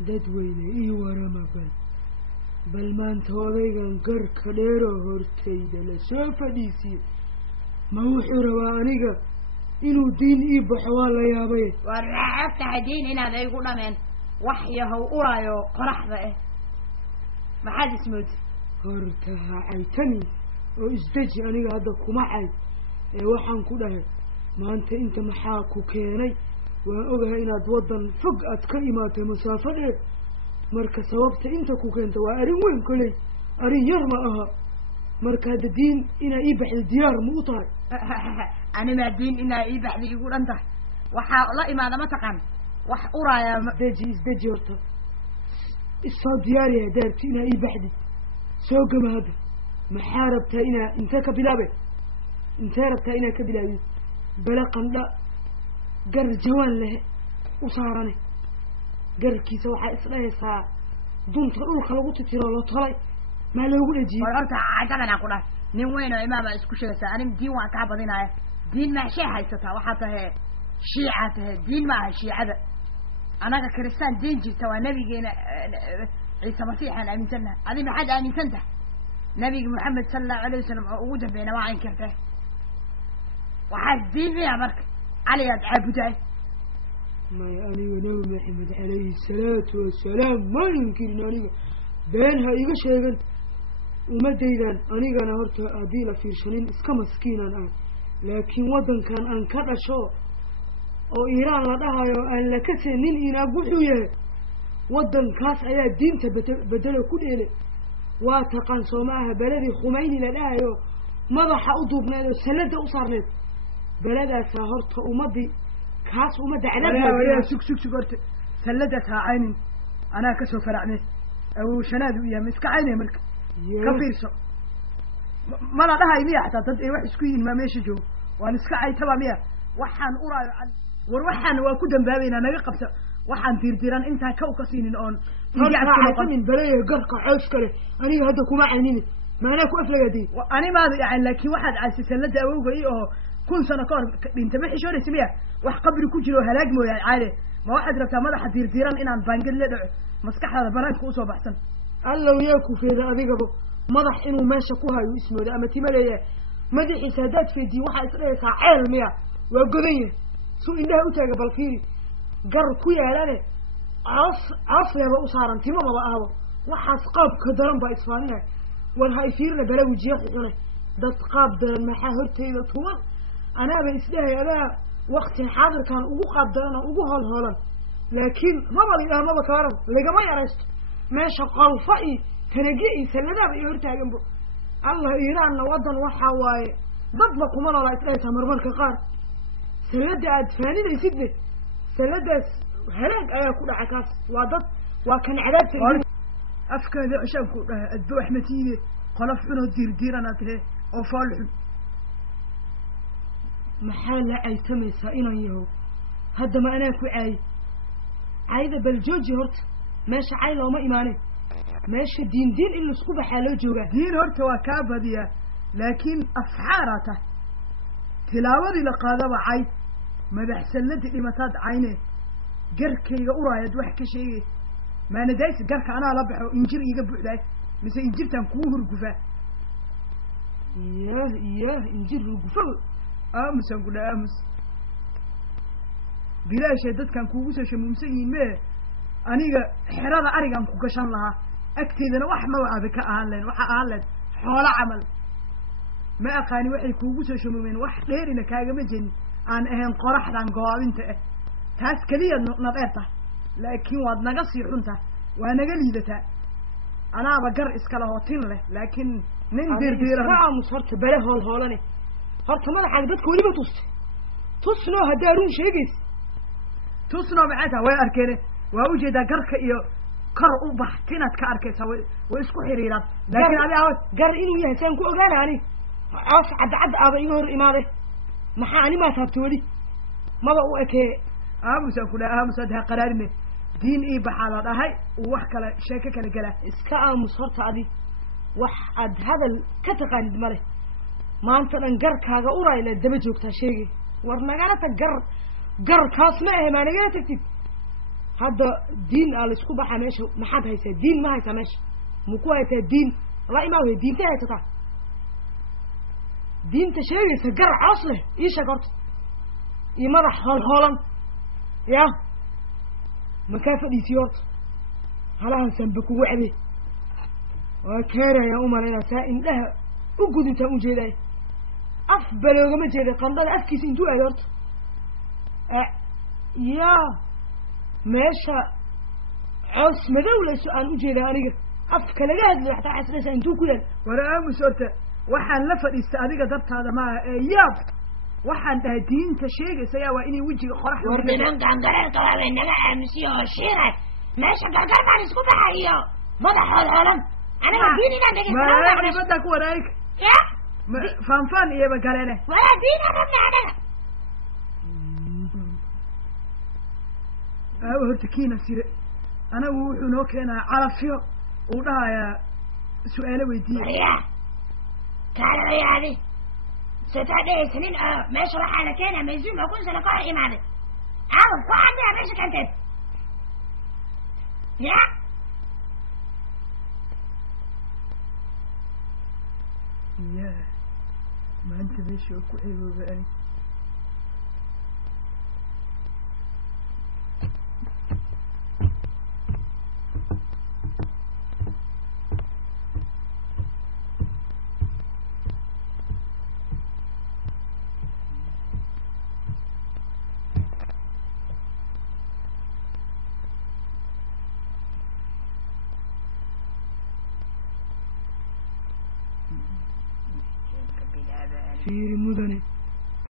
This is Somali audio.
dadweyne ii warama bal maanta odaygan garka dheeroo hortayda la soo fadhiisiyo ma wuxuu rabaa aniga inuu diin ii baxo waa la yaabay war raacabta diin inaad igu dhameen wax yahow uraayo qoraxda maxaad ismood horta ha caytani oo isdeji aniga hadda kuma cay ee waxaan ku dhahay maanta inta maxaa ku keenay waan ogahay inaad wadan fog aad ka imaatay masaafo dheer marka sababta inta ku keenta waa arrin weyn koley arrin yar ma aha marka hadda diin inaa ii baxda diyaar ma u tahay anima diin inaa ii baxda igu dhan tahay waxaa la imaada mataqaan wax uraaya isdeji horta isoo diyaariya daarti inaa ii baxdi soo gama hadda maxaa rabtaa inaa intee ka bilaabe intee rabtaa inaa ka bilaabid bala qandha gar jawaan leh u saarane garkiisa waxaa isdhahaysaa dunta dhulka lagu titiro la tolay maa loogu dhejiyey horta cajabanaa ku dhahay nin weyn oo imaama isku sheegaysaa anig diin waan kaa badinaya diin maashee haysataa waxaa tahay shiica tahay diin maaha shiicada anaga kristaan diin jirta waa nabigeena ciise masiixaan aaminsannaha adi maxaad aaminsan tahay nabiga maxamed sala allahu alayh wasalam oo ugu dambeeyna waa inkirtay waxaad diinaya marka caliyaad caabudaay maya aniga nabi maxamed calayhi salaatu wasalaam ma inkirin aniga been ha iga sheegan umadaydan anigana horta haddii la fiirshanin iska maskiinan ah laakiin waddankan aan ka dhasho oo iiraan la dhahayo aan la kaseen nin inaag wuxuu yahay waddankaas ayaa diinta bedelo ku dheelay waa taqaan soo ma aha beledii khumayni la dhahayo madaxa u duubneed oo salada u saarneed beledaasaa horta ummadii kaas ummadda cadaab sug horta saladaas ha caynin anaa kasoo faracneed awowshanaadu u yahay ma iska caynaya marka ka fiirso mana dhahay miya xataa dad ay wax isku yihin maa meesha joogo waan iska caytaba miya waxaan uraayo war waxaan waa ku dambaabaynaa naga qabta waxaan dirdiran intaan ka uka siinin oon min baleeya garka coos kale aniga hadda kuma caynini maanaa ku aflagaadey ani maada yacan laakiin waxaad caysay salada awowga i oo 1000 sano ka hor dhinta ma xishoonaysa miya wax qabri ku jiro halaag mooyaa caade ma waxaad rabtaa madaxa dirdiran inaan baangad la dhaco maskaxdaada banaanka usoo baxsan allow yaa ku feeda adigaba madax inuu meesha ku hayo ismooda ama timaleeya madaxiisa haddaad feediin waxaa isdhahaysaa ceel miya waa godan yahay suu indhaha u taaga bal fiiri gar ku yaalane cafleeba u saaran timamaba ahba waxaas qaabka daran baa isfaaninay war ha ifiirina bala wijiya xune dad qaab daran maxaa hortayda tuman anaaba isdhahay adaa wakti xaadirkan ugu qaab daran oo ugu holholan laakiin maba lidhaamaba kaaran lagama yaraysto meesha qalfa i tanage i saladaaba iyo hortaaganbo allah iiraanna waddan waxaa waaye dadba kuma noolaa isdhahaysaa marmarka qaar salada aad faaninaysidne saladaas halaag ayaa ku dhaca kaas waa dad waa kan cadaabta afkaada cushaan ku dhahay adbo axmetiide qolof xunoo diirdiiranaad tahe oo faal xun maxaa la caytamaysaa inan yahow hadda ma anaa ku caayi cayda bal jooji horta meesha cay looma imaaneen meesha diin in laisku baxaa loo joogaa diin horta waa kaa badiyaa laakiin afxaaraa tah tilaawadii la qaadaba cay madax salladii dhimataad cayne garkayga uraayaad wax ka sheegay maanadays garka anaa la baxo injir iiga buuxdaay mise injirtaan kugu hurgufaa yah injir hurgufa aamusaan ku dhaha aamus bilaashay dadkan kuugu soo shamuumsan yihiin mee aniga xerada arigaan ku gashan lahaa agteedana wax magacaaba ka ahaan lahayn waxaa ahaan lahayd xoolo camal ma aqaani waxay kuugu soo shamuumeen wax dheerina kaagama jenin aan ahayn qoraxdan goobinta ah taas keliya na dheertah laakiin waad naga sii xunta waa naga liidataa anaaba gar iskala hootin leh laakiin nin dirdiiran aamus horta bale hoolhoolane horta madaxaaga dadka weliba tusnoo haddaa run sheegaysa tusnoo maxay taha way arkeene waa ujeedaa garka iyo kor u bax tinaad ka arkaysaa way isku xiriiraan laakiin adi awa gar inuu yahay saan ku ogaana ani coos cadda aaba iga hor imaade maxaa ani maa taabta weli maba u ekee aamusaan ku dhaha aamus hadda ha qaraarine diin ii baxaa la dhahay uu wax kale sheeko kala gelaa iska aamus horta adi wax aad hadal ka taqaanid male maanta dhan garkaaga urayla daba joogtaa sheegay war nagala tag garkaas ma ahe maa nagala tagtid هذا دين على سكوب حماش ما حد هيسا دين ما هيسماش مكو هيسا دين لا ما هو دين تاعي دين تشيء سجر عصله إيش قرط يمرح هالهالن يا مكافأ ديسيوت هلا هنسبكوا وعبي وكارا يا أمر أنا سائن لها أقول أنت مجيدة أفبل وما جيدة قمضان أفكي سنتو ألورت يا ماشا عص مدولة سؤال مجيدة أنا أفك لقاد حتى حسنا سنتو كلا ولا مسورت وحن لفت استأذيك ضبط هذا ما ياب وحن ده دين تشيء سيا وإني وجهي خرح وربنا كان قرر طلب إنما أمسيه الشيرة ماشي قرر ما نسكب حيو ماذا حال هلم أنا ديني نعمل ما أنا بدك ورايك يا فانفان إيه بقالنا ولا دين أنا هرتكينا سير أنا وحنوك أنا على فيو وده يا سؤال ويدي يا كان يا علي ستعدي سنين ما يشرح على كنا ما يزوم أكون سلقاء إيمانه عارف كو عندي أبيش كنت يا ما أنت بيش وكو إيوه بأني في مدني